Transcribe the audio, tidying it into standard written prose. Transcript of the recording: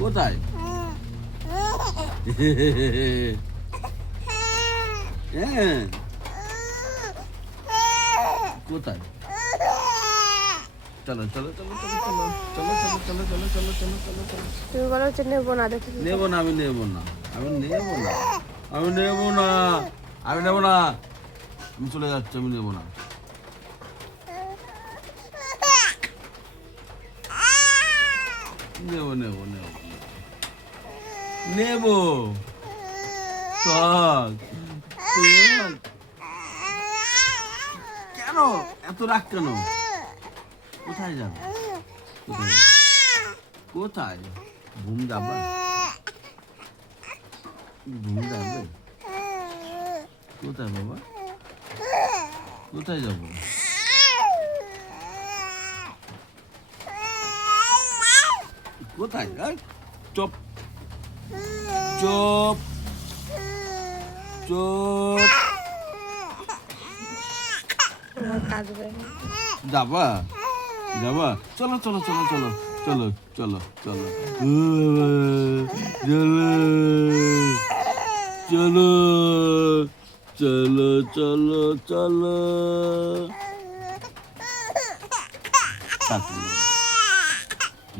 কোথায়? হ্যাঁ, কোথায়? চলো চলো চলো চলো চলো চলো চলো চলো চলো চলো চলো চলো। তুমি বলো হচ্ছে নেবো না, দেখি নেবো না, আমি নেবো না, আমি নেবো না, আমি নেবো না, আমি নেবো না, আমি চলে যাচ্ছি, আমি নেবো না। নেবো নেবো নেবো নেবো, থাক থাক। কেন এত রাগ কেন? কোথায় যাবে? কোথায় যাবে? কোথায়? ঘুম যাবে? ঘুম যাবে? কোথায় বাবা? কোথায় যাবো? কোথায়? চুপ চুপ চুপ। কাঁদবে। যাবা যাবা, চলো চলো চলো চলো চলো চলো চলো চলো চলো চলো চলো চলো।